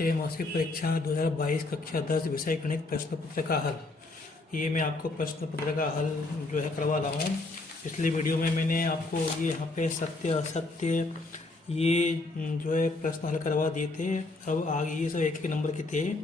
त्रैमासिक परीक्षा 2022 कक्षा 10 विषय गणित प्रश्न पत्र का हल। ये मैं आपको प्रश्न पत्र का हल जो है करवा रहा हूँ। पिछली वीडियो में मैंने आपको ये यहाँ पे सत्य असत्य ये जो है प्रश्न हल करवा दिए थे। अब आगे ये सब एक एक नंबर के थे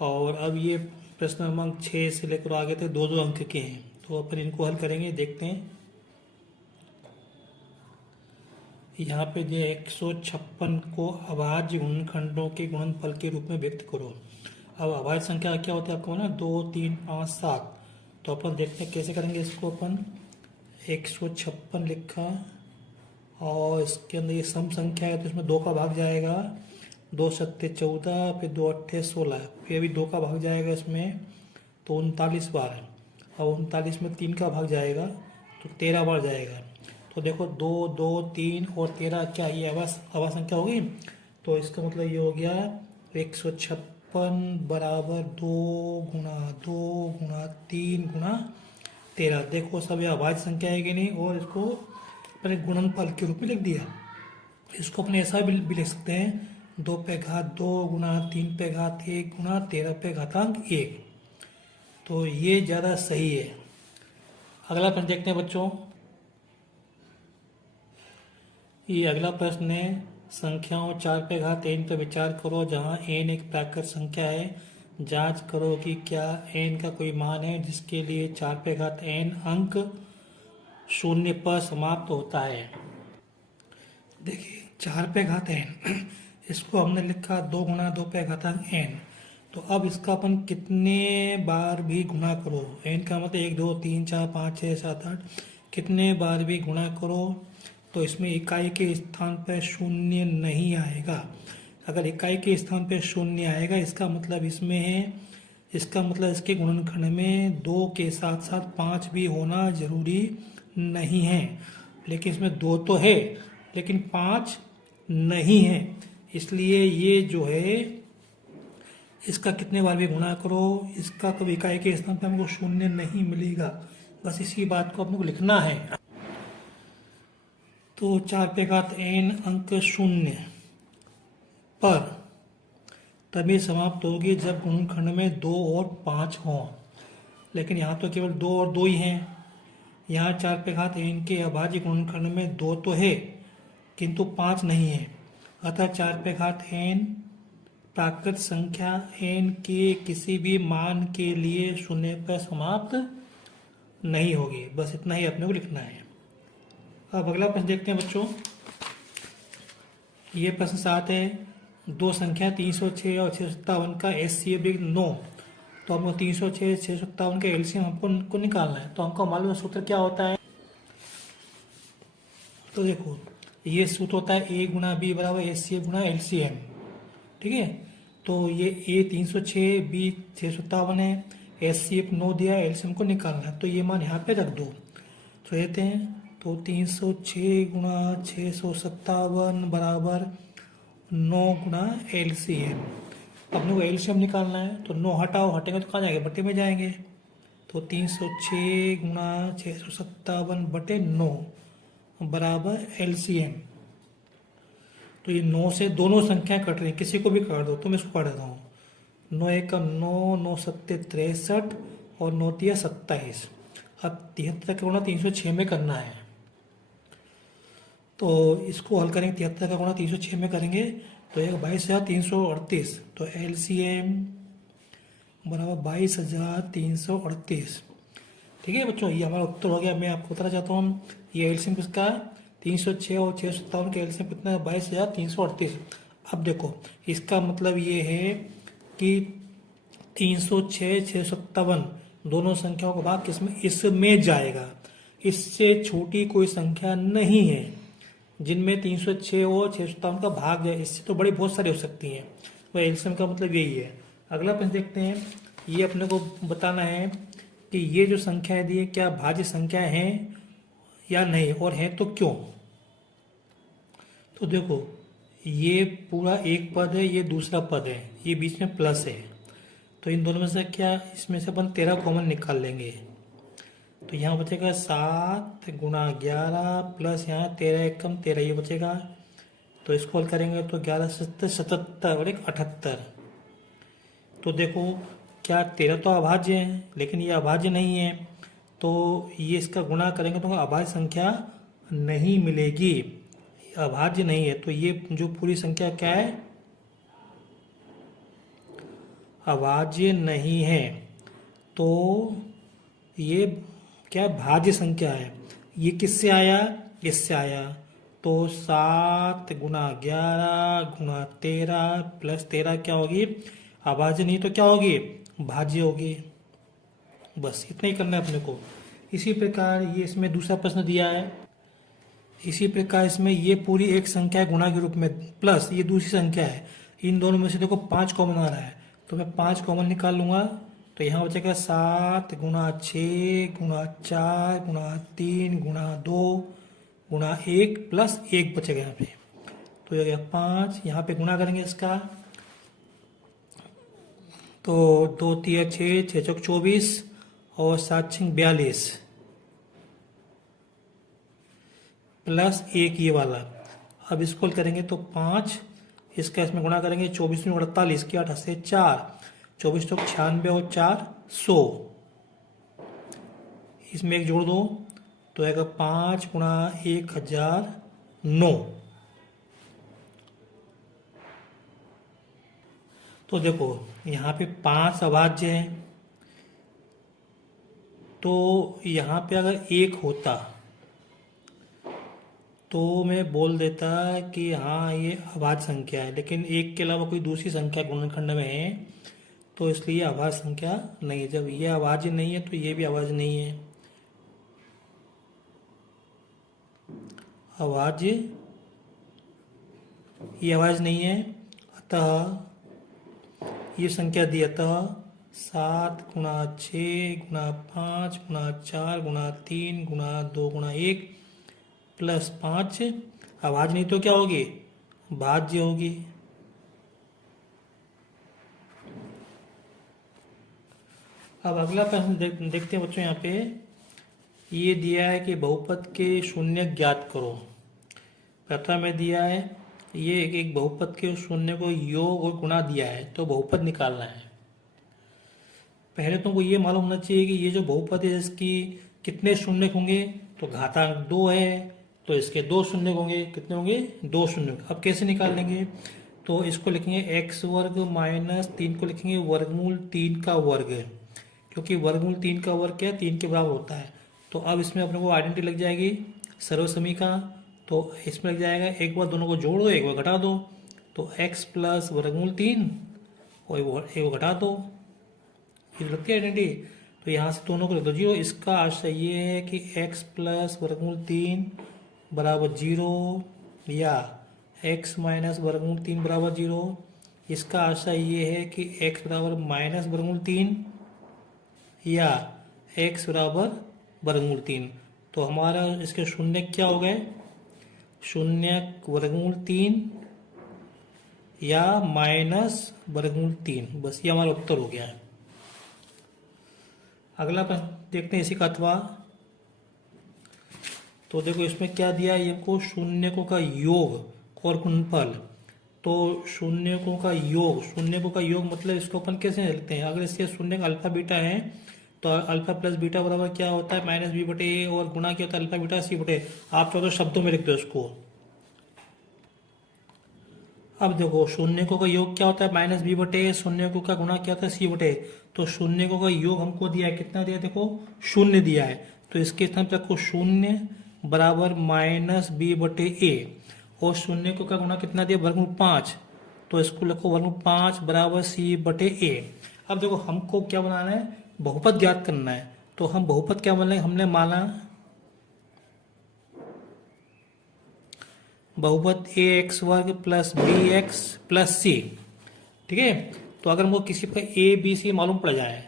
और अब ये प्रश्न क्रमांक 6 से लेकर आगे थे 2-2 अंक के हैं। तो अपन इनको हल करेंगे, देखते हैं। यहाँ पे जो 156 को अभाज्य गुणनखंडों के गुणनफल के रूप में व्यक्त करो। अब अभाज्य संख्या क्या होता है आपको ना, 2, 3, 5, 7। तो अपन देखते हैं कैसे करेंगे इसको। अपन 156 लिखा और इसके अंदर ये सम संख्या है तो इसमें 2 का भाग जाएगा, 2 सत्ते 14, फिर 2 अट्ठे 16, फिर अभी 2 का भाग जाएगा इसमें तो 39 बार। अब 39 में 3 का भाग जाएगा तो 13 बार जाएगा। तो देखो 2, 2, 3 और 13 क्या ये आवाज संख्या होगी। तो इसका मतलब ये हो गया 156 बराबर 2 गुणा 2 गुणा 3 गुणा 13। देखो सब ये अभाज्य संख्या है कि नहीं, और इसको अपने गुणनफल के रूप में लिख दिया। इसको अपने ऐसा भी लिख सकते हैं, 2 पे घात 2 गुणा 3 पे घात 1 गुणा 13 पे घातांक 1। तो ये ज़्यादा सही है। अगला प्रश्न देखते हैं बच्चों। ये अगला प्रश्न है, संख्याओं 4 पे घात n पर विचार करो जहां n एक प्राकृत संख्या है। जांच करो कि क्या n का कोई मान है जिसके लिए 4 पे घात n अंक 0 पर समाप्त होता है। देखिए 4 पे घात n इसको हमने लिखा 2 गुणा 2 पे घातांक n। तो अब इसका अपन कितने बार भी गुणा करो, n का मतलब 1, 2, 3, 4, 5, 6, 7, 8, कितने बार भी गुणा करो तो इसमें इकाई के स्थान पर 0 नहीं आएगा। अगर इकाई के स्थान पर 0 आएगा इसका मतलब इसमें है, इसका मतलब इसके गुणनखंड में 2 के साथ साथ 5 भी होना जरूरी नहीं है। लेकिन इसमें 2 तो है लेकिन 5 नहीं है, इसलिए ये जो है इसका कितने बार भी गुणा करो इसका कभी इकाई के स्थान पर हमको 0 नहीं मिलेगा। बस इसी बात को अपने को लिखना है। तो 4 पे घात n अंक 0 पर तभी समाप्त होगी जब गुणनखंड में 2 और 5 हों। लेकिन यहाँ तो केवल 2 और 2 ही हैं। यहाँ 4 पे घात n के अभाज्य गुणनखंड में 2 तो है किंतु 5 नहीं है। अतः 4 पे घात n प्राकृत संख्या n के किसी भी मान के लिए 0 पर समाप्त नहीं होगी। बस इतना ही अपने को लिखना है। अब अगला प्रश्न देखते हैं बच्चों। ये प्रश्न 7 है, दो संख्या 306 और 657 का HCF 9। तो हमको 306 657 का एलसीएम हमको निकालना है। तो हमको मालूम है सूत्र क्या होता है। तो देखो ये सूत्र होता है A गुणा B बराबर HCF गुणा LCM। ठीक है, तो ये A 306 B 657 है, HCF 9 दिया है, LCM को निकालना है। तो ये मान यहाँ पे रख दो। तो लेते हैं तो 306 गुणा 657 बराबर 9 गुणा LCM। अपने को LCM निकालना है तो 9 हटाओ, हटेंगे तो कहाँ जाएंगे, बटे में जाएंगे। तो 306 गुणा 657 बटे 9 बराबर LCM। तो ये 9 से दोनों संख्या कट रही, किसी को भी काट दो। तो मैं इसको काट देता हूँ। 9 1 9, 9 सत्ते 63 और 9 तिया 27। अब 73 का गुणा 306 में करना है। तो इसको हल करेंगे, 73 का गुणा 306 में करेंगे तो एक 22,338। तो LCM बराबर 22,338। ठीक है बच्चों, ये हमारा उत्तर हो गया। मैं आपको बताना चाहता हूँ ये LCM किसका, 306 और 657 का LCM कितना है, 22,338। अब देखो इसका मतलब ये है कि 306 657 दोनों संख्याओं का भाग किसमें, इसमें जाएगा। इससे छोटी कोई संख्या नहीं है जिनमें 306 और 657 का भाग जाए। इससे तो बड़ी बहुत सारी हो सकती हैं। तो एलसीएम का मतलब यही है। अगला प्रश्न देखते हैं। ये अपने को बताना है कि ये जो संख्या दी है क्या भाज्य संख्या है या नहीं, और है तो क्यों। तो देखो ये पूरा एक पद है, ये दूसरा पद है, ये बीच में प्लस है। तो इन दोनों में से क्या, इसमें से अपन 13 कॉमन निकाल लेंगे। तो यहाँ बचेगा 7 गुणा 11 प्लस यहाँ 13 एकम 13, ये बचेगा तो इसको हल करेंगे तो 11 77 77 और एक 78। तो देखो क्या 13 तो अभाज्य है, लेकिन ये अभाज्य नहीं है, तो ये इसका गुणा करेंगे तो अभाज्य संख्या नहीं मिलेगी, अभाज्य नहीं है। तो ये जो पूरी संख्या क्या है, अभाज्य नहीं है। तो ये क्या भाज्य संख्या है। ये किससे आया, इससे आया। तो 7 गुणा 11 गुणा 13 प्लस 13 क्या होगी, अभाज्य नहीं तो क्या होगी, भाज्य होगी। बस इतना ही करना है अपने को। इसी प्रकार ये इसमें दूसरा प्रश्न दिया है। इसी प्रकार इसमें ये पूरी एक संख्या है गुणा के रूप में, प्लस ये दूसरी संख्या है। इन दोनों में से देखो 5 कॉमन आ रहा है, तो मैं 5 कॉमन निकाल लूंगा। तो यहाँ बचेगा 7 गुणा 6 गुणा 4 गुणा 3 गुणा 2 गुणा 1 प्लस 1 बचेगा यहाँ पे। तो ये गया 5, यहाँ पे गुणा करेंगे इसका। तो 2 3 6, 6 चौक 24 और 7 6 42 प्लस 1 ये वाला। अब इसको करेंगे तो 5, इसका इसमें गुणा करेंगे 24 में 48 की 8 से 4, 24 तो 96 और 4 100। इसमें एक जोड़ दो तो आएगा 5 गुणा 1009। तो देखो यहाँ पे 5 अभाज्य है, तो यहाँ पे अगर 1 होता तो मैं बोल देता कि हाँ ये अभाज्य संख्या है, लेकिन 1 के अलावा कोई दूसरी संख्या गुणनखंड में है, तो इसलिए अभाज्य संख्या नहीं है। जब ये अभाज्य नहीं है तो ये भी अभाज्य नहीं है। अभाज्य, ये अभाज्य नहीं है, अतः ये संख्या दी, अतः 7 गुणा 6 गुणा 5 गुणा 4 गुणा 3 गुणा 2 गुणा 1 प्लस 5 अभाज्य नहीं तो क्या होगी, भाज्य होगी। अब अगला प्रश्न देखते हैं बच्चों। यहाँ पे ये दिया है कि बहुपद के शून्य ज्ञात करो। प्रथम में दिया है ये एक बहुपद के शून्य को योग और गुणा दिया है, तो बहुपद निकालना है। पहले तुमको ये मालूम होना चाहिए कि ये जो बहुपद है इसकी कितने शून्य होंगे, तो घातांक 2 है तो इसके 2 शून्य होंगे। कितने होंगे, 2 शून्य। अब कैसे निकाल लेंगे, तो इसको लिखेंगे x वर्ग माइनस 3 को लिखेंगे वर्गमूल 3 का वर्ग, क्योंकि वर्गमूल 3 का वर्ग क्या है, 3 के बराबर होता है। तो अब इसमें अपने को आइडेंटिटी लग जाएगी सर्वसमी का, तो इसमें लग जाएगा एक बार दोनों को जोड़ दो, एक बार घटा दो, तो x प्लस वर्गमूल 3 और एक बार घटा दो, ये लगती है आइडेंटिटी। तो यहाँ से दोनों को लिख दो 0। इसका आशय ये है कि x प्लस वर्गमूल 3 बराबर 0 या x माइनस वर्गमूल 3 बराबर 0। इसका आशय ये है कि x बराबर माइनस वर्गमूल 3 या x बराबर वर्गमूल 3। तो हमारा इसके शून्य क्या हो गए, शून्य वर्गमूल 3 या माइनस वर्गमूल 3। बस ये हमारा उत्तर हो गया है। अगला प्रश्न देखते हैं इसी का अथवा। तो देखो इसमें क्या दिया है, इनको शून्यकों का योग और गुणनफल। तो शून्यकों का योग, शून्यकों का योग मतलब इसको अपन कैसे लिखते हैं, अगर इसके शून्य का अल्फा बीटा है तो अल्फा प्लस बीटा बराबर क्या होता है, माइनस बी बटे ए, और गुणा क्या होता है अल्फा बीटा सी बटे। आप चाहो तो शब्दों में लिख दो इसको। अब देखो शून्यकों का योग क्या होता है, माइनस बी बटे, शून्यकों का गुणा क्या होता है सी बटे। तो शून्यकों का योग हमको दिया है, कितना दिया, देखो शून्य दिया है, तो इसके स्थान पर रखो शून्य बराबर माइनस बी बटे ए, और शून्यकों का गुणा कितना दिया, वर्गमूल 5, तो इसको लिखो वर्गमूल 5 बराबर सी बटे ए। अब देखो हमको क्या बनाना है, बहुपद ज्ञात करना है। तो हम बहुपद क्या बोले, हमने माना बहुपद ए एक्स वर्ग प्लस बी एक्स प्लस सी, ठीक है। तो अगर हमको किसी का ए बी सी मालूम पड़ जाए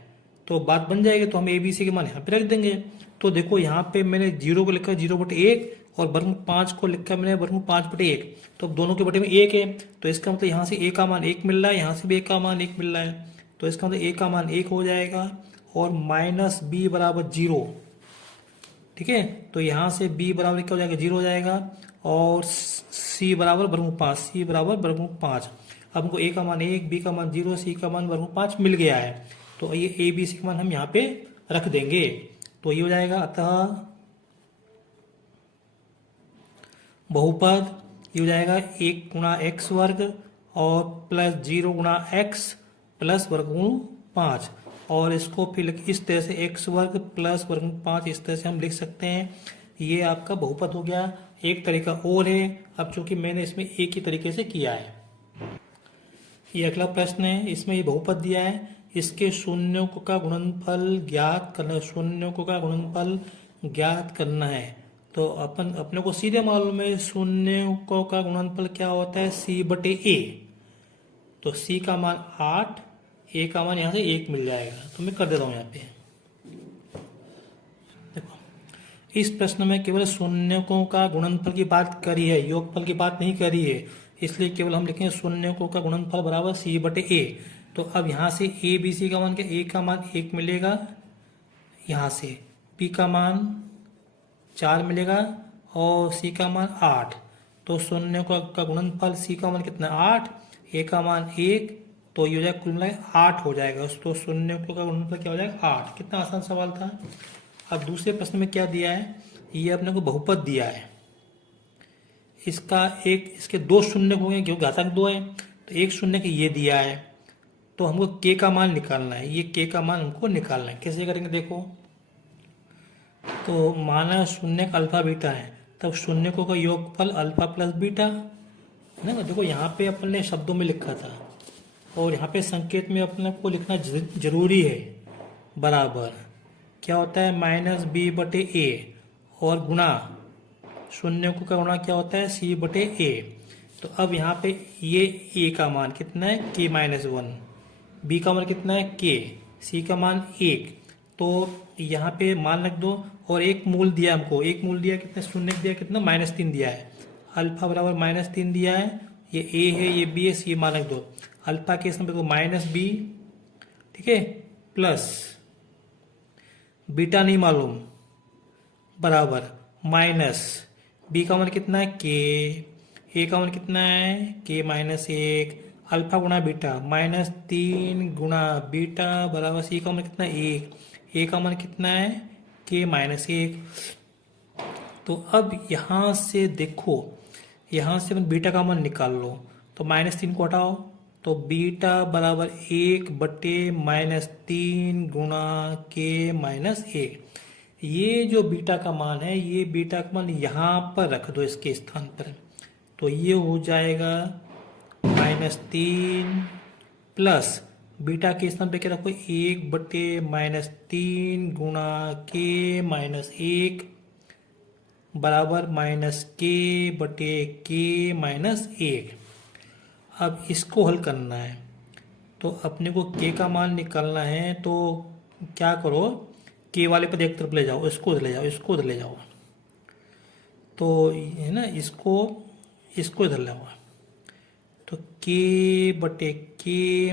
तो बात बन जाएगी, तो हम ए बी सी के मान यहाँ पे रख देंगे। तो देखो यहाँ पे मैंने 0 को लिखा 0 बटे 1 और वर्गमूल 5 को लिखा मैंने वर्गमूल 5 बटे 1। तो दोनों के बटे में 1 है, तो इसका मतलब यहाँ से ए का मान 1 मिल रहा है, यहाँ से भी ए का मान 1 मिल रहा है, तो इसका मतलब ए का मान 1 हो जाएगा और माइनस बी बराबर 0, ठीक है। तो यहाँ से b बराबर क्या हो जाएगा, 0 हो जाएगा, और c बराबर वर्गमूल 5, c बराबर वर्गमूल 5। अब हमको a का मान 1, b का मान 0, c का मान वर्गमूल 5 मिल गया है। तो ये a b c का मान हम यहाँ पे रख देंगे। तो ये हो जाएगा अतः बहुपद ये हो जाएगा 1 गुणा एक्स वर्ग और प्लस 0 गुणा एक्स प्लस वर्गमूल 5। और इसको फिर इस तरह से एक्स वर्ग प्लस वर्गमूल 5 इस तरह से हम लिख सकते हैं। ये आपका बहुपद हो गया। एक तरीका और है, अब चूंकि मैंने इसमें एक ही तरीके से किया है। ये अगला प्रश्न है, इसमें ये बहुपद दिया है, इसके शून्यों का गुणनफल ज्ञात करना, शून्यों का गुणनफल ज्ञात करना है। तो अपने को सीधे मालूम है शून्यों का गुणनफल क्या होता है, c बटे a। तो c का मान 8, a का मान यहाँ से 1 मिल जाएगा। तो मैं कर देता हूँ यहाँ पे। देखो इस प्रश्न में केवल शून्यों का गुणनफल की बात करी है, योगफल की बात नहीं करी है, इसलिए केवल हम लिखेंगे शून्यों का गुणनफल बराबर c बटे a। तो अब यहाँ से a b c का मान क्या, a का मान 1 मिलेगा, यहाँ से b का मान 4 मिलेगा और c का मान 8। तो शून्य का गुणनफल c का मान कितना 8, a का मान 1, तो ये हो जाएगा कुल मिलाकर 8 हो जाएगा। तो शून्य का गुणनफल क्या हो जाएगा 8। कितना आसान सवाल था। अब दूसरे प्रश्न में क्या दिया है, ये अपने को बहुपद दिया है, इसके 2 शून्य हो गए क्योंकि घातांक 2 है, तो 1 शून्य के ये दिया है। तो हमको k का मान निकालना है, ये k का मान हमको निकालना है। कैसे करेंगे देखो, तो माना शून्य का अल्फा बीटा है, तब शून्य का योगफल अल्फा प्लस बीटा है ना। देखो यहाँ पे अपन ने शब्दों में लिखा था और यहाँ पे संकेत में अपने को लिखना जरूरी है। बराबर क्या होता है माइनस बी बटे ए, और गुणा शून्य का गुणा क्या होता है सी बटे ए। तो अब यहाँ पे ये ए का मान कितना है के माइनस 1, बी का मान कितना है के, सी का मान 1। तो यहाँ पे मान रख दो और एक मूल दिया हमको, एक मूल दिया कितना, शून्य दिया कितना -3 दिया है, अल्फा बराबर -3 दिया है। ये ए है, ये बी है, सी मान रख दो। अल्फा के इसमें देखो -b, ठीक है, प्लस बीटा नहीं मालूम, बराबर माइनस बी का मान कितना है के, ए का मान कितना है के -1, अल्फा गुणा बीटा -3 गुणा बीटा बराबर सी का मान कितना है 1, ए का मान कितना है के -1। तो अब यहाँ से देखो, यहाँ से अपन बीटा का मान निकाल लो, तो -3 को हटाओ, तो बीटा बराबर 1 बटे -3 गुणा के -1। ये जो बीटा का मान है, ये बीटा का मान यहाँ पर रख दो इसके स्थान पर, तो ये हो जाएगा -3 प्लस बीटा के स्थान पे क्या रखो 1 बटे -3 गुणा के -1 बराबर -k बटे के -1। अब इसको हल करना है, तो अपने को k का मान निकालना है। तो क्या करो, k वाले पर एक तरफ ले जाओ, इसको उधर ले जाओ, इसको उधर ले जाओ, तो है ना, इसको इधर ले आओ। तो k बटे k,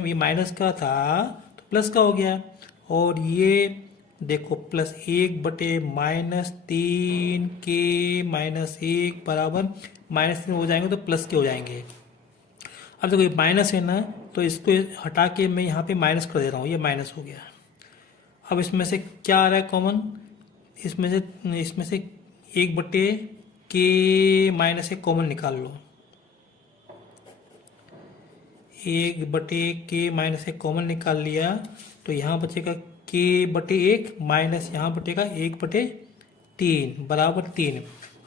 ये माइनस का था तो प्लस का हो गया, और ये देखो +1 बटे -3 के -1 बराबर -3 हो जाएंगे तो प्लस के हो जाएंगे। अब देखो ये माइनस है ना, तो इसको हटा के मैं यहाँ पे माइनस कर दे रहा हूँ, ये माइनस हो गया। अब इसमें से क्या आ रहा है कॉमन, इसमें से 1 बटे के -1 कॉमन निकाल लो, 1 बटे के -1 कॉमन निकाल लिया, तो यहाँ बचेगा के बटे 1 माइनस यहाँ बटेगा 1 बटे 3 बराबर 3।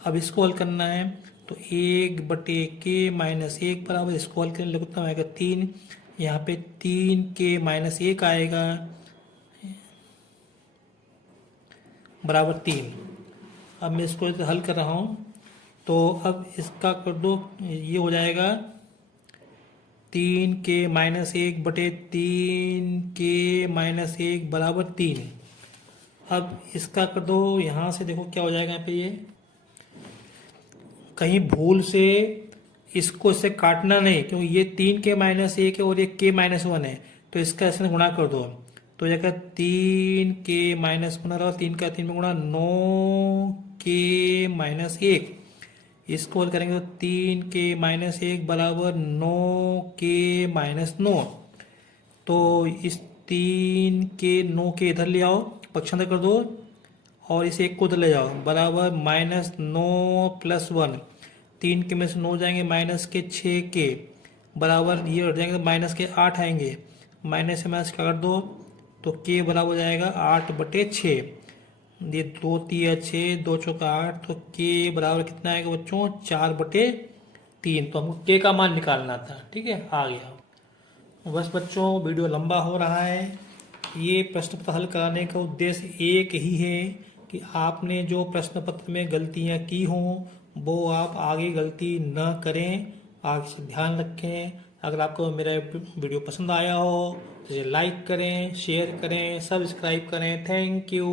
अब इसको हल करना है, तो 1 बटे के -1 बराबर, इसको हल करने लगता आएगा 3, यहाँ पे 3 के -1 आएगा बराबर 3। अब मैं इसको हल कर रहा हूँ, तो अब इसका कर दो, ये हो जाएगा 3 के -1 बटे 3 के -1 बराबर 3। अब इसका कर दो, यहाँ से देखो क्या हो जाएगा, यहाँ पे ये कहीं भूल से इसको इससे काटना नहीं, क्योंकि ये 3 के -1 है और ये के -1 है, तो इसका इसमें गुणा कर दो, तो जाकर 3k-1 और 3 में गुणा 9k-1। इसको हल करेंगे तो 3k-1 बराबर 9k-9। तो इस 9 के इधर ले आओ, पक्षांतर कर दो और इस 1 को उधर ले जाओ, बराबर -9 + 1। 3 के में से 9 जाएंगे, -6k बराबर ये हट जाएंगे तो -8 आएंगे। माइनस से माइनस कर दो तो k बराबर हो जाएगा 8/6। ये 2 3 6, 2 चौका 8, तो k बराबर कितना आएगा बच्चों? 4/3। तो हमको k का मान निकालना था। ठीक है, आ गया। बस बच्चों, वीडियो लंबा हो रहा है। ये प्रश्न पत्र हल कराने का उद्देश्य एक ही है कि आपने जो प्रश्न पत्र में गलतियां की हों वो आप आगे गलती न करें, आगे से ध्यान रखें। अगर आपको मेरा वीडियो पसंद आया हो तो इसे लाइक करें, शेयर करें, सब्सक्राइब करें। Thank you.